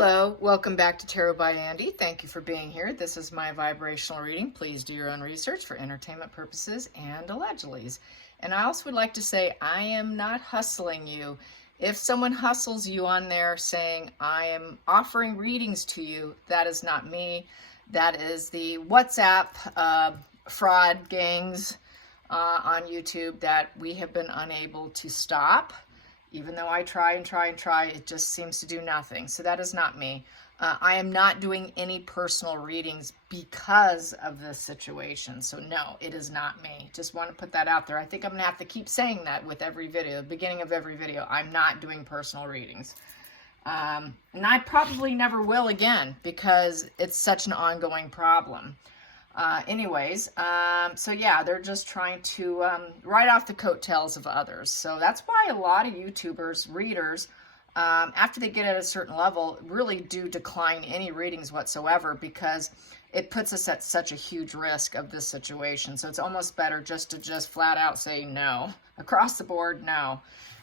Hello, welcome back to Tarot by Andy. Thank you for being here. This is my vibrational reading. Please do your own research for entertainment purposes and allegedlys. And I also would like to say I am not hustling you. If someone hustles you on there saying I am offering readings to you, that is not me. That is the WhatsApp fraud gangs on YouTube that we have been unable to stop. Even though I try and try and try, it just seems to do nothing. So that is not me. I am not doing any personal readings because of this situation. So no, it is not me. Just want to put that out there. I think I'm going to have to keep saying that with every video, the beginning of every video. I'm not doing personal readings. And I probably never will again because it's such an ongoing problem. So yeah, they're just trying to ride off the coattails of others. So that's why a lot of YouTubers, readers, after they get at a certain level, really do decline any readings whatsoever because it puts us at such a huge risk of this situation. So it's almost better just to flat out say no. Across the board, no.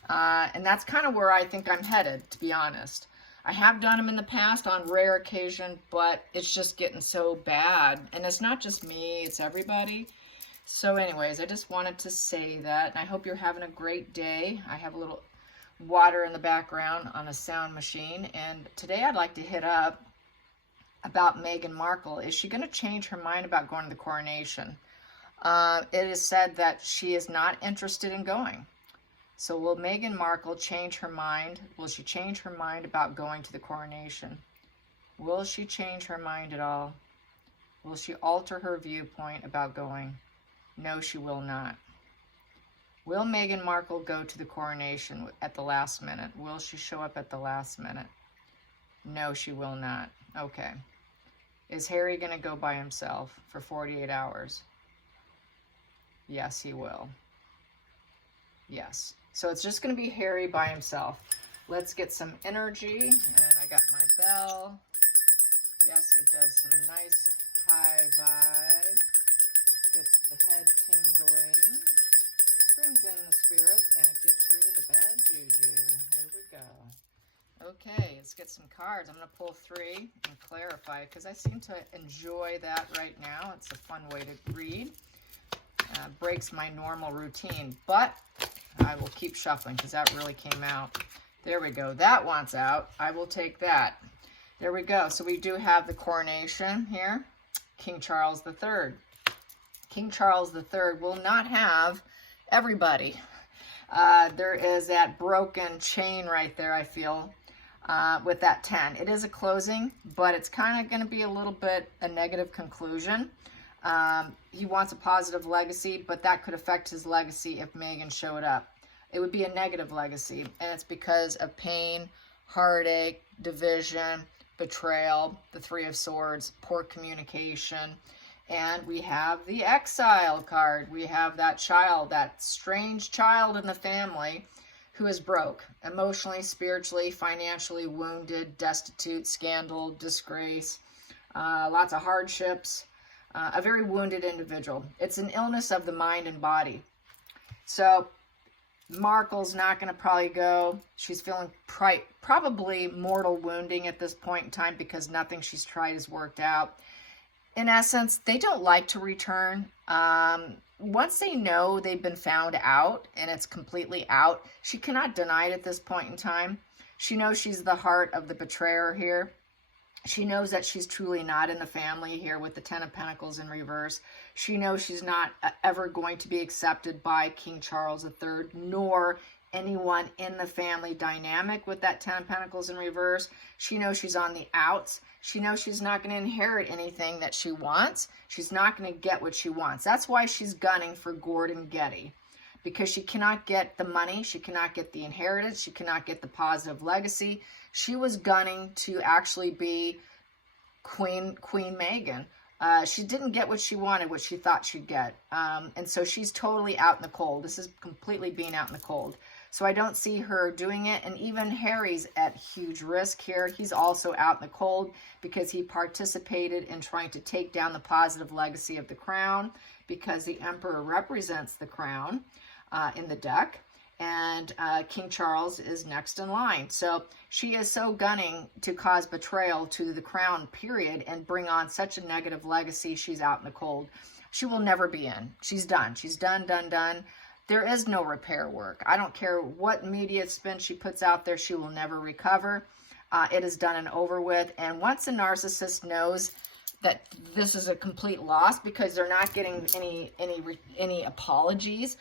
And that's kind of where I think I'm headed, to be honest. I have done them in the past on rare occasion, but it's just getting so bad. And it's not just me, it's everybody. So anyways, I just wanted to say that. And I hope you're having a great day. I have a little water in the background on a sound machine. And today I'd like to hit up about Meghan Markle. Is she going to change her mind about going to the coronation? It is said that she is not interested in going. So will Meghan Markle change her mind? Will she change her mind about going to the coronation? Will she change her mind at all? Will she alter her viewpoint about going? No, she will not. Will Meghan Markle go to the coronation at the last minute? Will she show up at the last minute? No, she will not. Okay. Is Harry going to go by himself for 48 hours? Yes, he will. Yes. So it's just going to be Harry by himself. Let's get some energy. And I got my bell. Yes, it does some nice high vibe. Gets the head tingling. Brings in the spirits. And it gets rid of the bad juju. Here we go. Okay, let's get some cards. I'm going to pull 3 and clarify because I seem to enjoy that right now. It's a fun way to read. Breaks my normal routine. But I will keep shuffling because that really came out. There we go. That wants out. I will take that. There we go. So we do have the coronation here. King Charles III. King Charles III will not have everybody. There is that broken chain right there, I feel, with that 10. It is a closing, but it's kind of going to be a little bit a negative conclusion. He wants a positive legacy, but that could affect his legacy if Meghan showed up. It would be a negative legacy, and it's because of pain, heartache, division, betrayal, the 3 of Swords, poor communication, and we have the exile card. We have that child, that strange child in the family who is broke, emotionally, spiritually, financially wounded, destitute, scandal, disgrace, lots of hardships. A very wounded individual. It's an illness of the mind and body. So Markle's not going to probably go. She's feeling probably mortal wounding at this point in time because nothing she's tried has worked out. In essence, they don't like to return. Once they know they've been found out and it's completely out, she cannot deny it at this point in time. She knows she's the heart of the betrayer here. She knows that she's truly not in the family here with the 10 of Pentacles in reverse. She knows she's not ever going to be accepted by King Charles III, nor anyone in the family dynamic with that 10 of Pentacles in reverse. She knows she's on the outs. She knows she's not going to inherit anything that she wants. She's not going to get what she wants. That's why she's gunning for Gordon Getty. Because she cannot get the money, she cannot get the inheritance, she cannot get the positive legacy. She was gunning to actually be Queen Meghan. She didn't get what she wanted, what she thought she'd get. And so she's totally out in the cold. This is completely being out in the cold. So I don't see her doing it. And even Harry's at huge risk here. He's also out in the cold because he participated in trying to take down the positive legacy of the crown because the emperor represents the crown in the deck. and King Charles is next in line. So she is so gunning to cause betrayal to the crown, period, and bring on such a negative legacy. She's out in the cold. She will never be in. She's done. She's done, done, done. There is no repair work. I don't care what media spin she puts out there. She will never recover. It is done and over with. And once a narcissist knows that this is a complete loss, because they're not getting any apologies.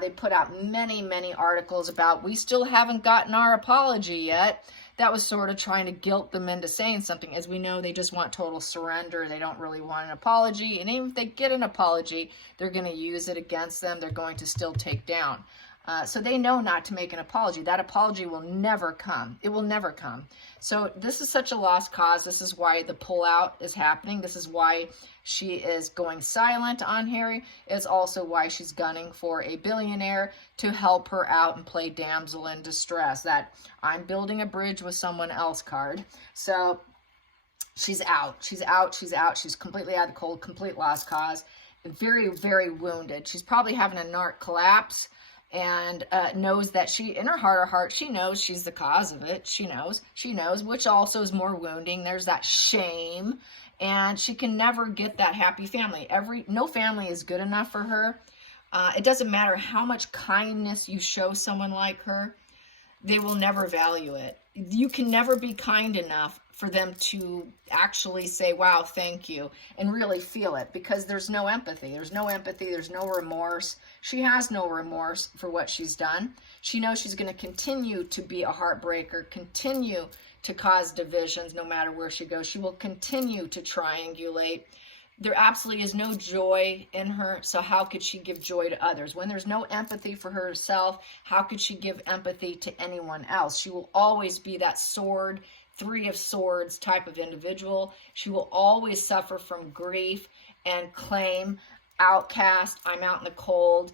They put out many articles about, we still haven't gotten our apology yet. That was sort of trying to guilt them into saying something. As we know, they just want total surrender. They don't really want an apology. And even if they get an apology, they're going to use it against them. They're going to still take down. So they know not to make an apology. That apology will never come. It will never come. So this is such a lost cause. This is why the pullout is happening. This is why she is going silent on Harry. It's also why she's gunning for a billionaire to help her out and play damsel in distress. That I'm building a bridge with someone else card. So she's out. She's out. She's out. She's completely out of the cold. Complete lost cause. Very wounded. She's probably having a narc collapse. And knows that she, in her heart of heart, she knows she's the cause of it. She knows, which also is more wounding. There's that shame, and she can never get that happy family. No family is good enough for her. It doesn't matter how much kindness you show someone like her, they will never value it. You can never be kind enough for them to actually say, wow, thank you, and really feel it, because there's no empathy. There's no empathy. There's no remorse. She has no remorse for what she's done. She knows she's going to continue to be a heartbreaker, continue to cause divisions no matter where she goes. She will continue to triangulate. There absolutely is no joy in her, so how could she give joy to others? When there's no empathy for herself, how could she give empathy to anyone else? She will always be that sword, Three of Swords type of individual. She will always suffer from grief and claim, outcast, I'm out in the cold.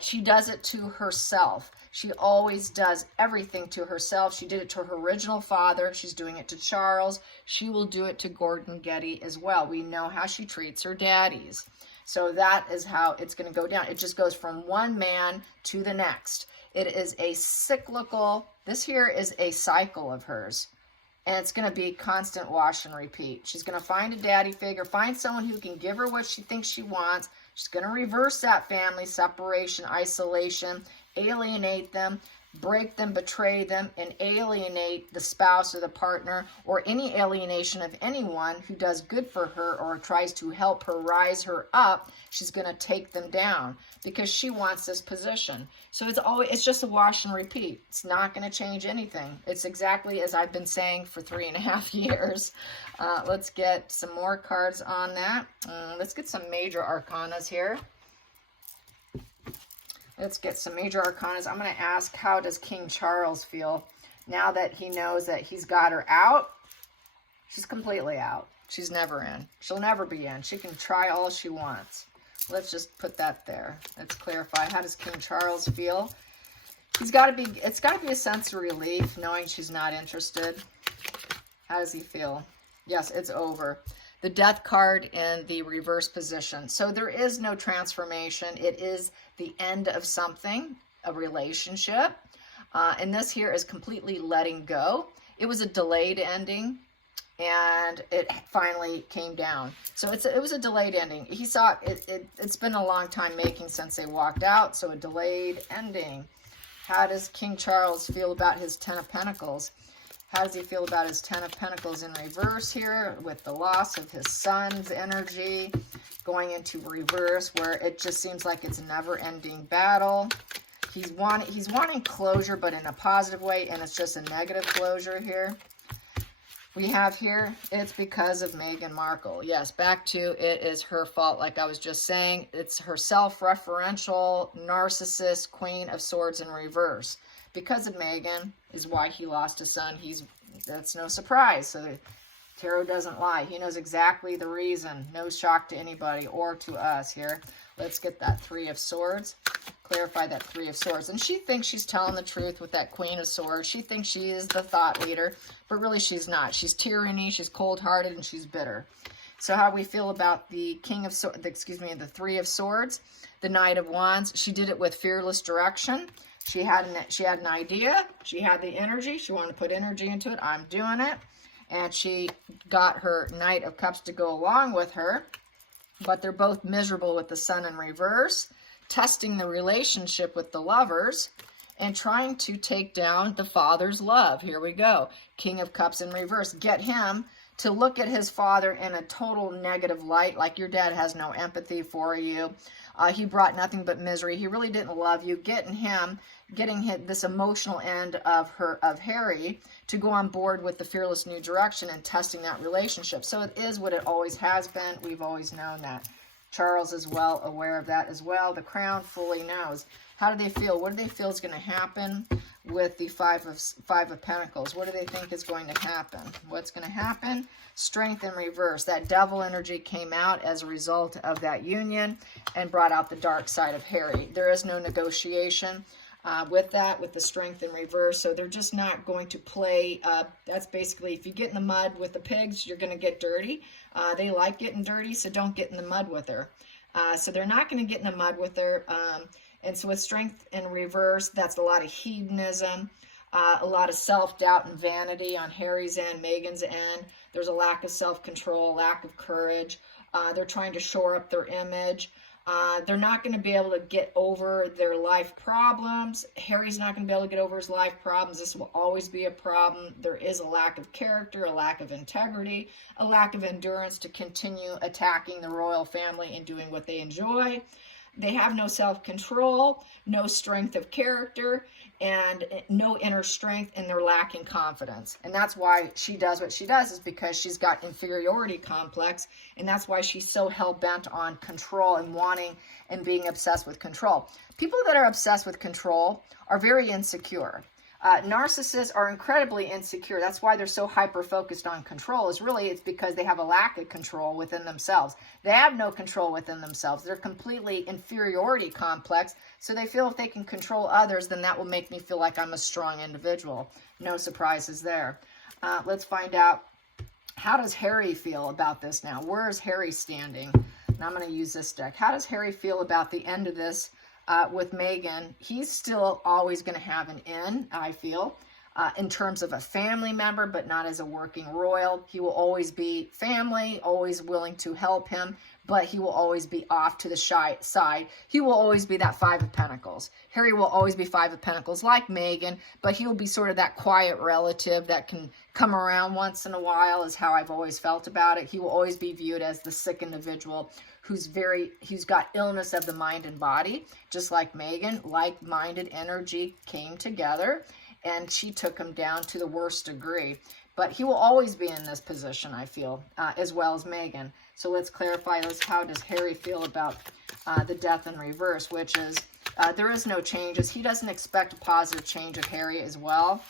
She does it to herself. She always does everything to herself. She did it to her original father. She's doing it to Charles. She will do it to Gordon Getty as well. We know how she treats her daddies. So that is how it's going to go down. It just goes from one man to the next. It is a cyclical, this here is a cycle of hers. And it's going to be constant wash and repeat. She's going to find a daddy figure, find someone who can give her what she thinks she wants. She's going to reverse that family separation, isolation, alienate them, break them, betray them, and alienate the spouse or the partner, or any alienation of anyone who does good for her or tries to help her rise her up. She's going to take them down because she wants this position. So it's just a wash and repeat. It's not going to change anything. It's exactly as I've been saying for 3.5 years. Let's get some more cards on that. Let's get some major arcanas here. Let's get some major arcanas. I'm going to ask, how does King Charles feel now that he knows that he's got her out? She's completely out. She's never in. She'll never be in. She can try all she wants. Let's just put that there. Let's clarify. How does King Charles feel? It's got to be a sense of relief knowing she's not interested. How does he feel? Yes, it's over. The Death card in the reverse position. So there is no transformation. It is the end of something, a relationship. And this here is completely letting go. It was a delayed ending, and it finally came down. So it was a delayed ending. He saw it's been a long time making since they walked out, so a delayed ending. How does King Charles feel about his Ten of Pentacles? How does he feel about his Ten of Pentacles in reverse here with the loss of his son's energy going into reverse, where it just seems like it's a never-ending battle. He's wanting closure, but in a positive way, and it's just a negative closure here. We have here, it's because of Meghan Markle. Yes, back to it is her fault, like I was just saying. It's her self-referential, narcissist, Queen of Swords in reverse. Because of Meghan is why he lost his son. That's no surprise. So the tarot doesn't lie. He knows exactly the reason. No shock to anybody or to us here. Let's get that Three of Swords. Clarify that Three of Swords. And she thinks she's telling the truth with that Queen of Swords. She thinks she is the thought leader, but really she's not. She's tyranny, she's cold-hearted, and she's bitter. So how we feel about the the Three of Swords, the Knight of Wands. She did it with fearless direction. She had an idea. She had the energy. She wanted to put energy into it. I'm doing it. And she got her Knight of Cups to go along with her. But they're both miserable with the Sun in reverse, testing the relationship with the lovers, and trying to take down the father's love. Here we go. King of Cups in reverse. Get him to look at his father in a total negative light, like your dad has no empathy for you. He brought nothing but misery. He really didn't love you. Getting this emotional end of Harry to go on board with the fearless new direction and testing that relationship. So it is what it always has been. We've always known that. Charles is well aware of that as well. The Crown fully knows. How do they feel? What do they feel is going to happen with the Five of Pentacles? What do they think is going to happen? What's going to happen? Strength in reverse. That devil energy came out as a result of that union and brought out the dark side of Harry. There is no negotiation with that, with the strength in reverse. So they're just not going to play. That's basically, if you get in the mud with the pigs, you're going to get dirty. They like getting dirty, so don't get in the mud with her. So they're not going to get in the mud with her. And so with strength in reverse, that's a lot of hedonism, a lot of self-doubt and vanity on Harry's end, Meghan's end. There's a lack of self-control, lack of courage. They're trying to shore up their image. They're not going to be able to get over their life problems. Harry's not going to be able to get over his life problems. This will always be a problem. There is a lack of character, a lack of integrity, a lack of endurance to continue attacking the royal family and doing what they enjoy. They have no self-control, no strength of character, and no inner strength, and they're lacking confidence. And that's why she does what she does, is because she's got inferiority complex, and that's why she's so hell-bent on control and wanting and being obsessed with control. People that are obsessed with control are very insecure. Narcissists are incredibly insecure. That's why they're so hyper-focused on control. It's because they have a lack of control within themselves. They have no control within themselves. They're completely inferiority complex. So they feel if they can control others, then that will make me feel like I'm a strong individual. No surprises there. Let's find out, how does Harry feel about this now? Where is Harry standing? And I'm going to use this deck. How does Harry feel about the end of this? With Meghan, he's still always going to have an in, I feel, in terms of a family member, but not as a working royal. He will always be family, always willing to help him, but he will always be off to the shy side. He will always be that Five of Pentacles. Harry will always be Five of Pentacles, like Meghan, but he will be sort of that quiet relative that can come around once in a while, is how I've always felt about it. He will always be viewed as the sick individual who's got illness of the mind and body, just like Meghan. Like-minded energy came together, and she took him down to the worst degree. But he will always be in this position, I feel, as well as Meghan. So let's clarify this. How does Harry feel about the death in reverse, which is there is no changes. He doesn't expect a positive change of Harry as well.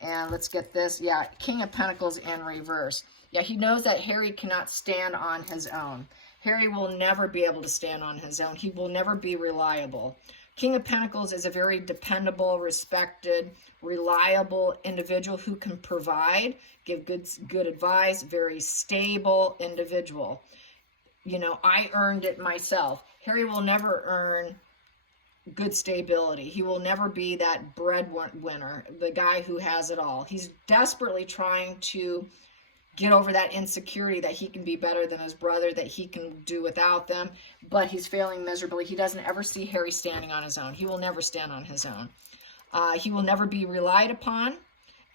And let's get this. Yeah, King of Pentacles in reverse. Yeah, he knows that Harry cannot stand on his own. Harry will never be able to stand on his own. He will never be reliable. King of Pentacles is a very dependable, respected, reliable individual who can provide, give good advice, very stable individual. You know, I earned it myself. Harry will never earn good stability. He will never be that breadwinner, the guy who has it all. He's desperately trying to get over that insecurity that he can be better than his brother, that he can do without them, but he's failing miserably. He doesn't ever see Harry standing on his own. He will never stand on his own. He will never be relied upon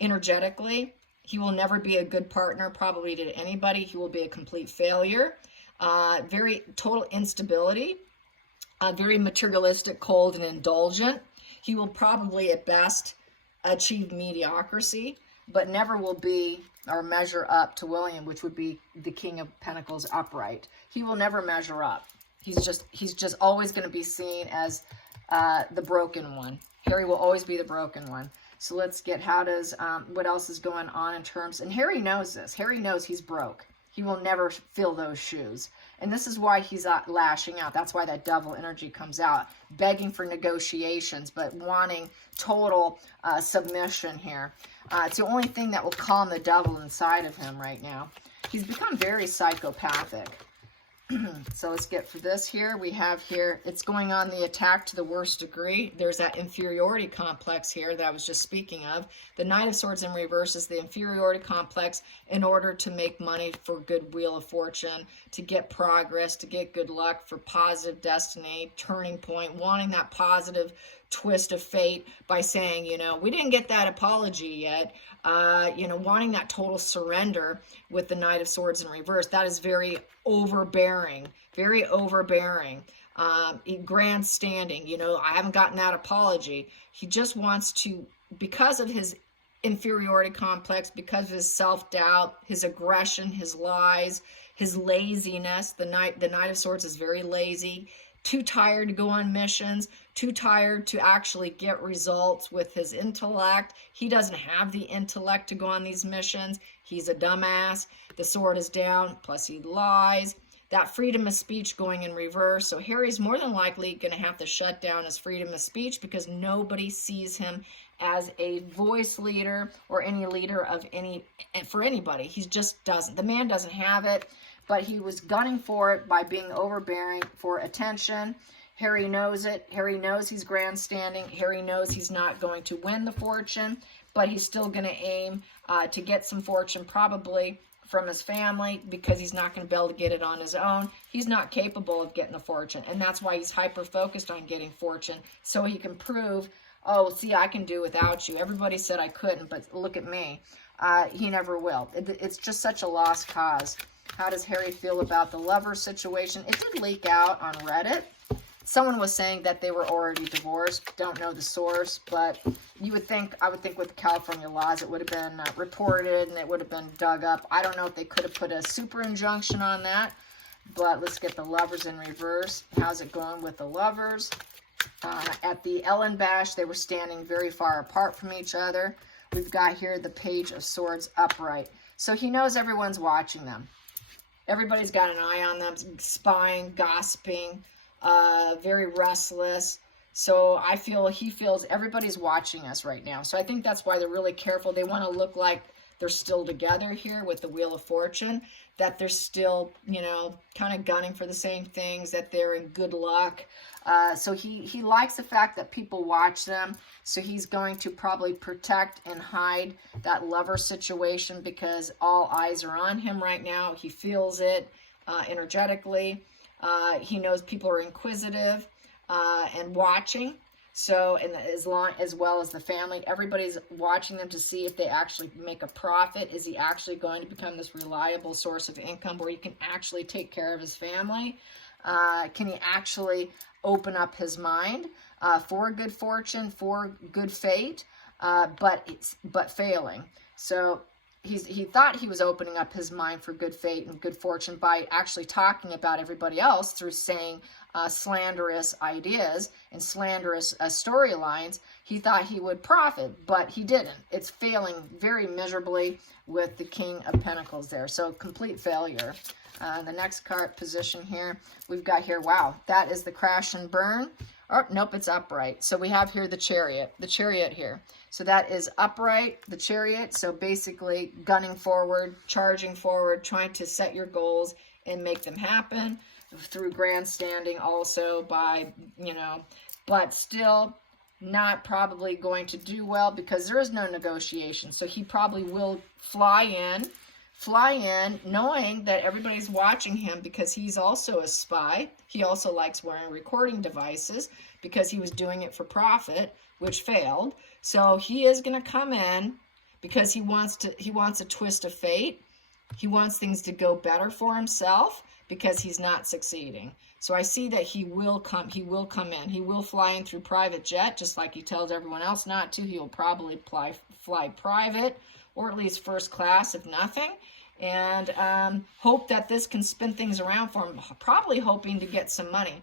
energetically. He will never be a good partner, probably to anybody. He will be a complete failure. Very total instability. Very materialistic, cold, and indulgent. He will probably at best achieve mediocrity, but never will be or measure up to William, which would be the King of Pentacles upright. He will never measure up. He's just always going to be seen as the broken one. Harry will always be the broken one. So let's get, how does, what else is going on in terms, and Harry knows this. Harry knows he's broke. He will never fill those shoes. And this is why he's lashing out. That's why that devil energy comes out, begging for negotiations, but wanting total submission here. It's the only thing that will calm the devil inside of him right now. He's become very psychopathic. So let's get for this here. We have here, it's going on the attack to the worst degree. There's that inferiority complex here that I was just speaking of. The Knight of Swords in reverse is the inferiority complex in order to make money for good wheel of fortune, to get progress, to get good luck, for positive destiny, turning point, wanting that positive twist of fate by saying, you know, we didn't get that apology yet. You know, wanting that total surrender with the Knight of Swords in reverse. That is very overbearing, very overbearing, grandstanding. You know, I haven't gotten that apology. He just wants to, because of his inferiority complex, because of his self-doubt, his aggression, his lies, his laziness. The Knight of Swords is very lazy, too tired to go on missions, too tired to actually get results with his intellect. He doesn't have the intellect to go on these missions. He's a dumbass. The sword is down, plus he lies. That freedom of speech going in reverse. So Harry's more than likely going to have to shut down his freedom of speech because nobody sees him as a voice leader or any leader of for anybody. He just doesn't. The man doesn't have it. But he was gunning for it by being overbearing for attention. Harry knows it. Harry knows he's grandstanding. Harry knows he's not going to win the fortune, but he's still going to aim to get some fortune, probably from his family, because he's not going to be able to get it on his own. He's not capable of getting a fortune, and that's why he's hyper-focused on getting fortune, so he can prove, oh, see, I can do without you. Everybody said I couldn't, but look at me. He never will. It's just such a lost cause. How does Harry feel about the lover situation? It did leak out on Reddit. Someone was saying that they were already divorced. Don't know the source, but you would think, I would think with the California laws, it would have been reported and it would have been dug up. I don't know if they could have put a super injunction on that, but let's get the lovers in reverse. How's it going with the lovers? At the Ellen Bash, they were standing very far apart from each other. We've got here the Page of Swords upright. So he knows everyone's watching them. Everybody's got an eye on them, spying, gossiping, very restless. So I feel he feels everybody's watching us right now. So I think that's why they're really careful. They want to look like they're still together here with the Wheel of Fortune, that they're still, you know, kind of gunning for the same things, that they're in good luck. So he likes the fact that people watch them. So he's going to probably protect and hide that lover situation because all eyes are on him right now. He feels it energetically. He knows people are inquisitive and watching. So, and as well as the family, everybody's watching them to see if they actually make a profit. Is he actually going to become this reliable source of income where he can actually take care of his family? Can he actually open up his mind for good fortune, for good fate, but failing? So he thought he was opening up his mind for good fate and good fortune by actually talking about everybody else through saying slanderous ideas and slanderous storylines. He thought he would profit, but he didn't. It's failing very miserably with the King of Pentacles there. So complete failure. The next card position here, we've got here, wow, that is the Crash and Burn. Oh, nope, it's upright. So we have here the Chariot here. So that is upright, the Chariot. So basically gunning forward, charging forward, trying to set your goals and make them happen through grandstanding also by, you know, but still not probably going to do well because there is no negotiation. So he probably will fly in knowing that everybody's watching him because he's also a spy. He also likes wearing recording devices because he was doing it for profit, which failed. So he is going to come in because he wants a twist of fate. He wants things to go better for himself because he's not succeeding. So I see that he will come in. He will fly in through private jet, just like he tells everyone else not to. He will probably fly private, or at least first class, if nothing. And hope that this can spin things around for him, probably hoping to get some money,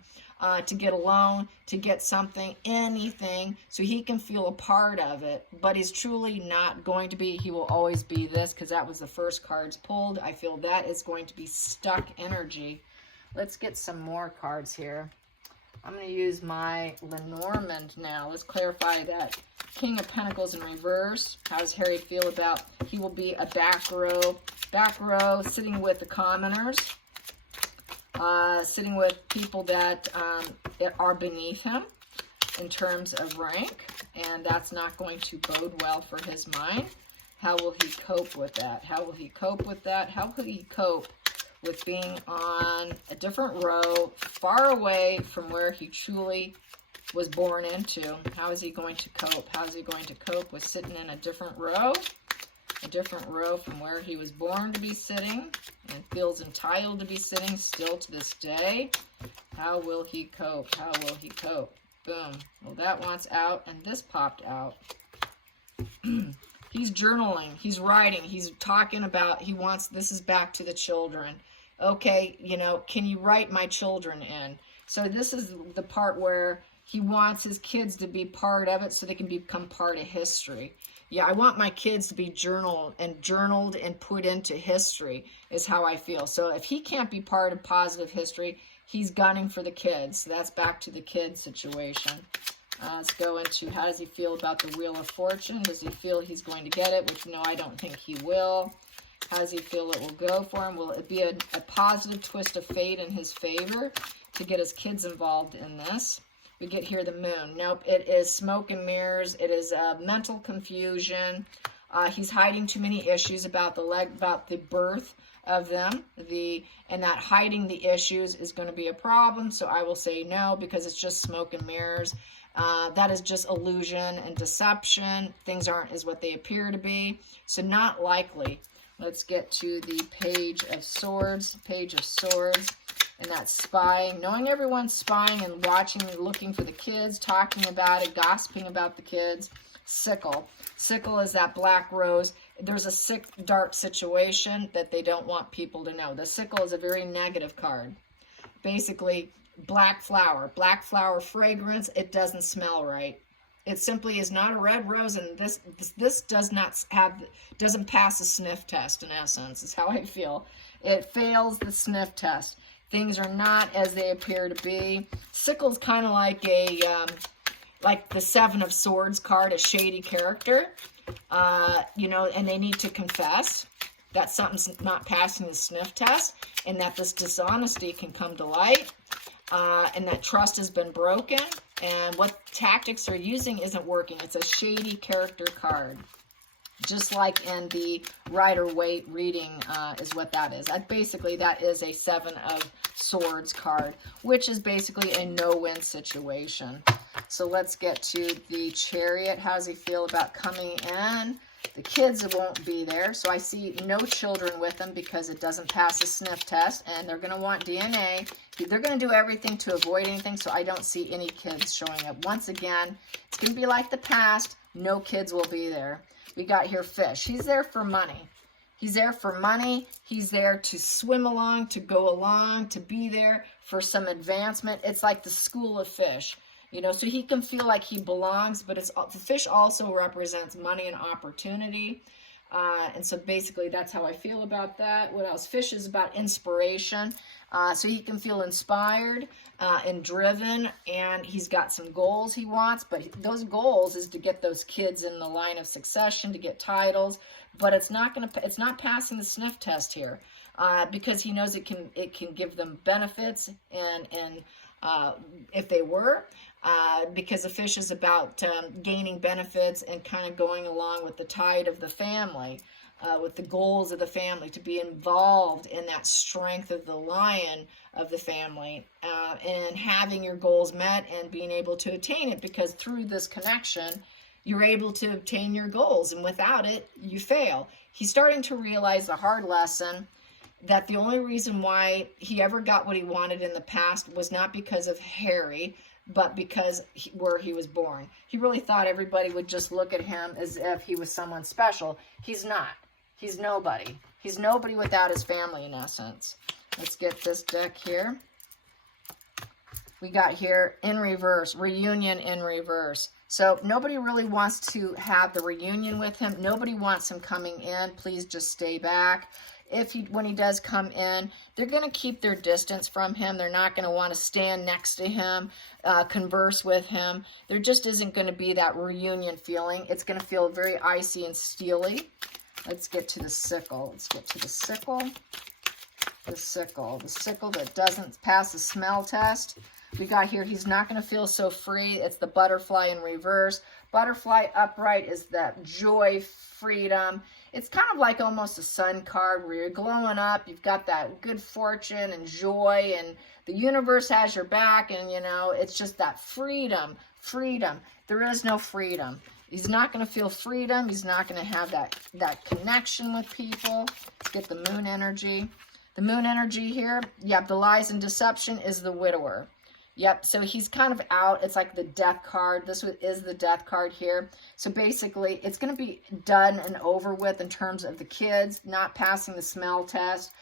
to get a loan, to get something, anything, so he can feel a part of it. But he's truly not going to be. He will always be this, because that was the first cards pulled. I feel that is going to be stuck energy. Let's get some more cards here. I'm going to use my Lenormand now. Let's clarify that. King of Pentacles in reverse. How does Harry feel about? He will be a back row, sitting with the commoners. sitting with people that are beneath him in terms of rank, and that's not going to bode well for his mind. How will he cope with that? How will he cope with that? How will he cope with being on a different row, far away from where he truly was born into? How is he going to cope? How is he going to cope with sitting in a different row from where he was born to be sitting and feels entitled to be sitting still to this day? How will he cope? How will he cope? Boom. Well, that wants out, and this popped out. He's journaling, he's writing, he's talking about, he wants, this is back to the children. Okay, you know, can you write my children in? So this is the part where he wants his kids to be part of it so they can become part of history. Yeah, I want my kids to be journaled and put into history is how I feel. So if he can't be part of positive history, he's gunning for the kids. So that's back to the kid situation. Let's go into, how does he feel about the Wheel of Fortune? Does he feel he's going to get it? Which, no, I don't think he will. How does he feel it will go for him? Will it be a positive twist of fate in his favor to get his kids involved in this? We get here the Moon. Nope, it is smoke and mirrors. It is mental confusion. He's hiding too many issues about the birth of them. And that hiding the issues is going to be a problem. So I will say no, because it's just smoke and mirrors. That is just illusion and deception. Things aren't as what they appear to be. So not likely. Let's get to the Page of Swords. Page of Swords. And that's spying. Knowing everyone's spying and watching and looking for the kids, talking about it, gossiping about the kids. Sickle. Sickle is that black rose. There's a sick, dark situation that they don't want people to know. The sickle is a very negative card. Basically, black flower fragrance, it doesn't smell right. It simply is not a red rose, and this doesn't pass a sniff test, in essence, is how I feel. It fails the sniff test. Things are not as they appear to be. Sickle's kind of like like the Seven of Swords card, a shady character, you know, and they need to confess that something's not passing the sniff test, and that this dishonesty can come to light. And that trust has been broken, and what tactics they're using isn't working. It's a shady character card, just like in the Rider-Waite reading is what that is. Basically, that is a Seven of Swords card, which is basically a no-win situation. So let's get to the Chariot. How does he feel about coming in? The kids won't be there, so I see no children with them because it doesn't pass a sniff test, and they're going to want DNA. They're going to do everything to avoid anything, so I don't see any kids showing up. Once again, it's going to be like the past. No kids will be there. We got here Fish. He's there for money. He's there for money. He's there to swim along, to go along, to be there for some advancement. It's like the school of fish. You know, so he can feel like he belongs, but the fish also represents money and opportunity. And so basically that's how I feel about that. What else? Fish is about inspiration. So he can feel inspired and driven, and he's got some goals he wants, but those goals is to get those kids in the line of succession, to get titles, but it's not passing the sniff test here because he knows it can give them benefits and if they were, because the fish is about gaining benefits and kind of going along with the tide of the family, with the goals of the family, to be involved in that strength of the lion of the family, and having your goals met and being able to attain it, because through this connection, you're able to obtain your goals, and without it, you fail. He's starting to realize the hard lesson that the only reason why he ever got what he wanted in the past was not because of Harry, but because where he was born. He really thought everybody would just look at him as if he was someone special. He's not. He's nobody. He's nobody without his family, in essence. Let's get this deck here. We got here in reverse, reunion in reverse. So nobody really wants to have the reunion with him. Nobody wants him coming in. Please just stay back. When he does come in, they're going to keep their distance from him. They're not going to want to stand next to him, converse with him. There just isn't going to be that reunion feeling. It's going to feel very icy and steely. Let's get to the sickle. Let's get to the sickle. The sickle that doesn't pass the smell test. We got here, he's not going to feel so free. It's the butterfly in reverse. Butterfly upright is that joy, freedom. It's kind of like almost a sun card where you're glowing up. You've got that good fortune and joy, and the universe has your back, and you know, it's just that freedom. There is no freedom. He's not going to feel freedom. He's not going to have that connection with people. Let's get the moon energy. The moon energy here, yep, the lies and deception is the widower. Yep, so he's kind of out. It's like the death card. This is the death card here. So basically, it's going to be done and over with in terms of the kids not passing the smell test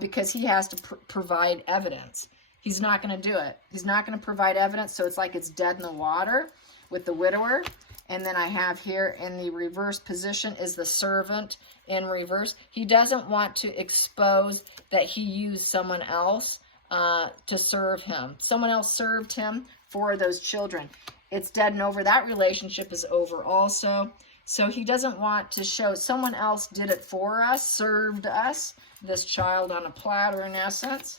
because he has to provide evidence. He's not going to do it. He's not going to provide evidence, so it's like it's dead in the water with the widower. And then I have here in the reverse position is the servant in reverse. He doesn't want to expose that he used someone else to serve him. Someone else served him for those children. It's dead and over. That relationship is over also. So he doesn't want to show someone else did it for us, served us, this child on a platter in essence.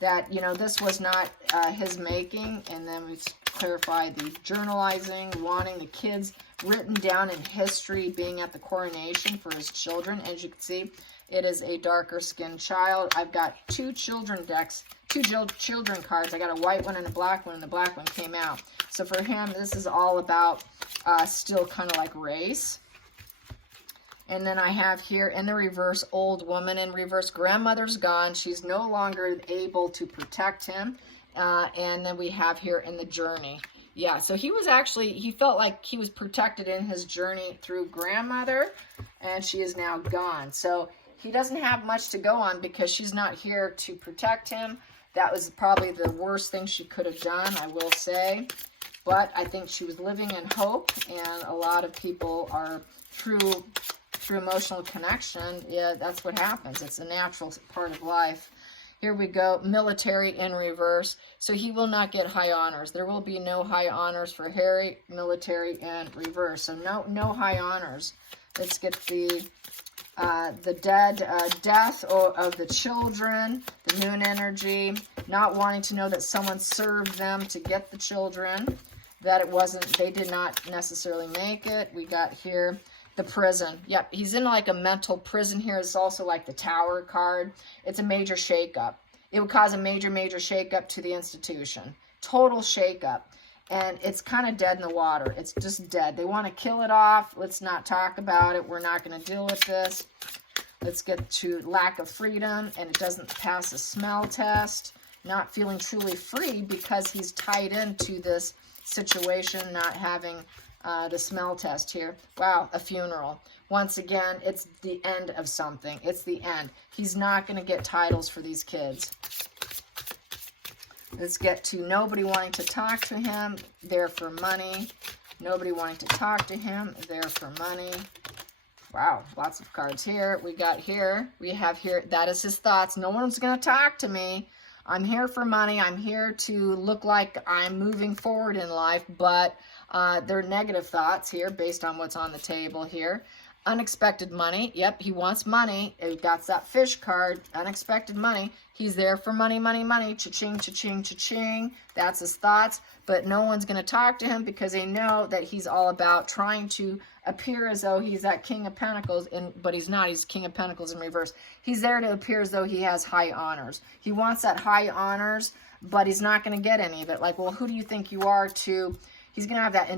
That, you know, this was not his making. And then we've clarified the journalizing, wanting the kids written down in history, being at the coronation for his children. As you can see, it is a darker skinned child. I've got two children decks, two children cards. I got a white one and a black one, and the black one came out. So for him, this is all about still kind of like race. And then I have here in the reverse, old woman in reverse. Grandmother's gone. She's no longer able to protect him. And then we have here in the journey. Yeah, so he was actually, he felt like he was protected in his journey through grandmother, and she is now gone. So he doesn't have much to go on because she's not here to protect him. That was probably the worst thing she could have done, I will say. But I think she was living in hope, and a lot of people are through emotional connection. Yeah, that's what happens. It's a natural part of life. Here we go, military in reverse. So he will not get high honors. There will be no high honors for Harry, military in reverse. So no high honors. Let's get the death of the children, the moon energy, not wanting to know that someone served them to get the children, that it wasn't, they did not necessarily make it. We got here the prison. Yep, he's in like a mental prison here. It's also like the Tower card. It's a major shakeup. It would cause a major shakeup to the institution. Total shakeup. And it's kind of dead in the water. It's just dead. They want to kill it off. Let's not talk about it. We're not going to deal with this. Let's get to lack of freedom, and it doesn't pass the smell test. Not feeling truly free because he's tied into this situation, not having the smell test here. Wow, a funeral. Once again, it's the end of something. It's the end. He's not going to get titles for these kids. Let's get to nobody wanting to talk to him, there for money. Nobody wanting to talk to him, there for money. Wow, lots of cards here. We have here, that is his thoughts. No one's going to talk to me. I'm here for money. I'm here to look like I'm moving forward in life, but they're negative thoughts here based on what's on the table here. Unexpected money. Yep, he wants money. It got that fish card. Unexpected money. He's there for money, money, money. Cha-ching, cha-ching, cha-ching. That's his thoughts. But no one's going to talk to him because they know that he's all about trying to appear as though he's that King of Pentacles, but he's not. He's King of Pentacles in reverse. He's there to appear as though he has high honors. He wants that high honors, but he's not going to get any of it. Like, well, who do you think you are to... He's going to have that,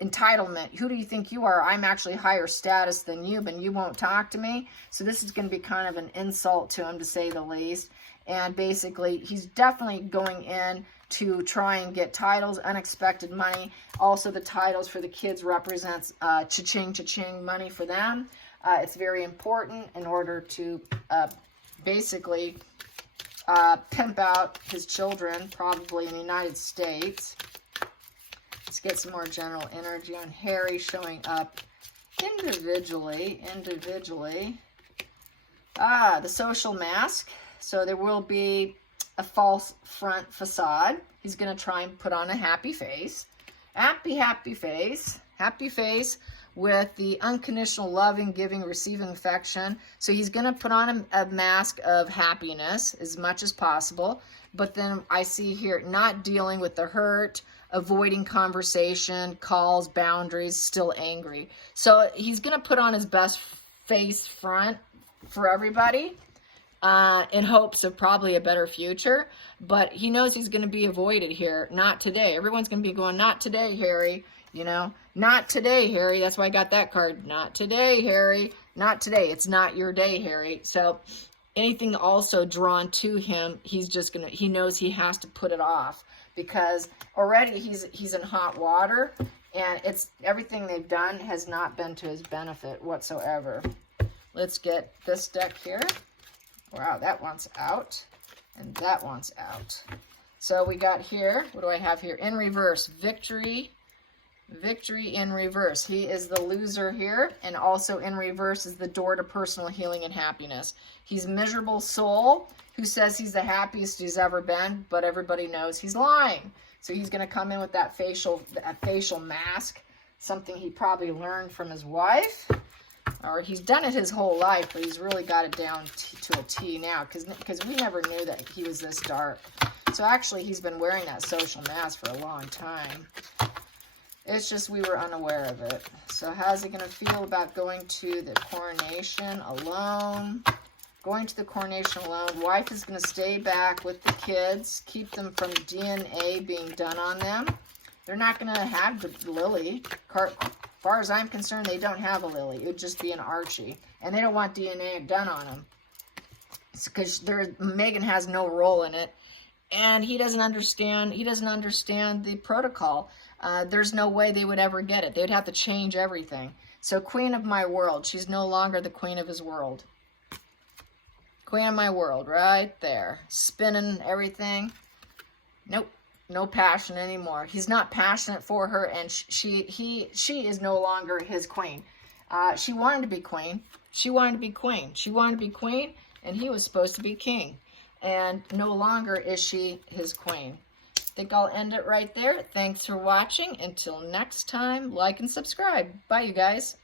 entitlement. Who do you think you are? I'm actually higher status than you, but you won't talk to me. So this is going to be kind of an insult to him, to say the least. And basically, he's definitely going in to try and get titles, unexpected money. Also, the titles for the kids represents cha-ching, cha-ching money for them. It's very important in order to basically pimp out his children, probably in the United States. Let's get some more general energy on Harry showing up individually. The social mask. So there will be a false front facade. He's going to try and put on a happy face. Happy face. with the unconditional loving, giving, receiving affection. So he's going to put on a mask of happiness as much as possible. But then I see here not dealing with the hurt, avoiding conversation, calls, boundaries, still angry. So he's going to put on his best face front for everybody in hopes of probably a better future. But he knows he's going to be avoided here. Not today. Everyone's going to be going, not today, Harry. You know, not today, Harry. That's why I got that card. Not today, Harry. Not today. It's not your day, Harry. So anything also drawn to him, he's just going to, he knows he has to put it off because already he's in hot water and it's everything they've done has not been to his benefit whatsoever. Let's get this deck here. Wow, that one's out and that one's out. So we got here, what do I have here? In reverse, victory. Victory in reverse. He is the loser here, and also in reverse is the door to personal healing and happiness. He's miserable soul who says he's the happiest he's ever been, but everybody knows he's lying. So he's going to come in with that facial mask, something he probably learned from his wife, or he's done it his whole life, but he's really got it down to a T now because we never knew that he was this dark. So actually, he's been wearing that social mask for a long time. It's just we were unaware of it. So how's he going to feel about going to the coronation alone? Going to the coronation alone. Wife is going to stay back with the kids. Keep them from DNA being done on them. They're not going to have the Lily. As far as I'm concerned, they don't have a Lily. It would just be an Archie. And they don't want DNA done on them. It's because Meghan has no role in it. And he doesn't understand the protocol. There's no way they would ever get it. They would have to change everything. So queen of my world, she's no longer the queen of his world. Queen of my world, right there. Spinning everything. Nope, no passion anymore. He's not passionate for her, and she is no longer his queen. She wanted to be queen. She wanted to be queen. She wanted to be queen, and he was supposed to be king. And no longer is she his queen. I think I'll end it right there. Thanks for watching. Until next time, like and subscribe. Bye, you guys.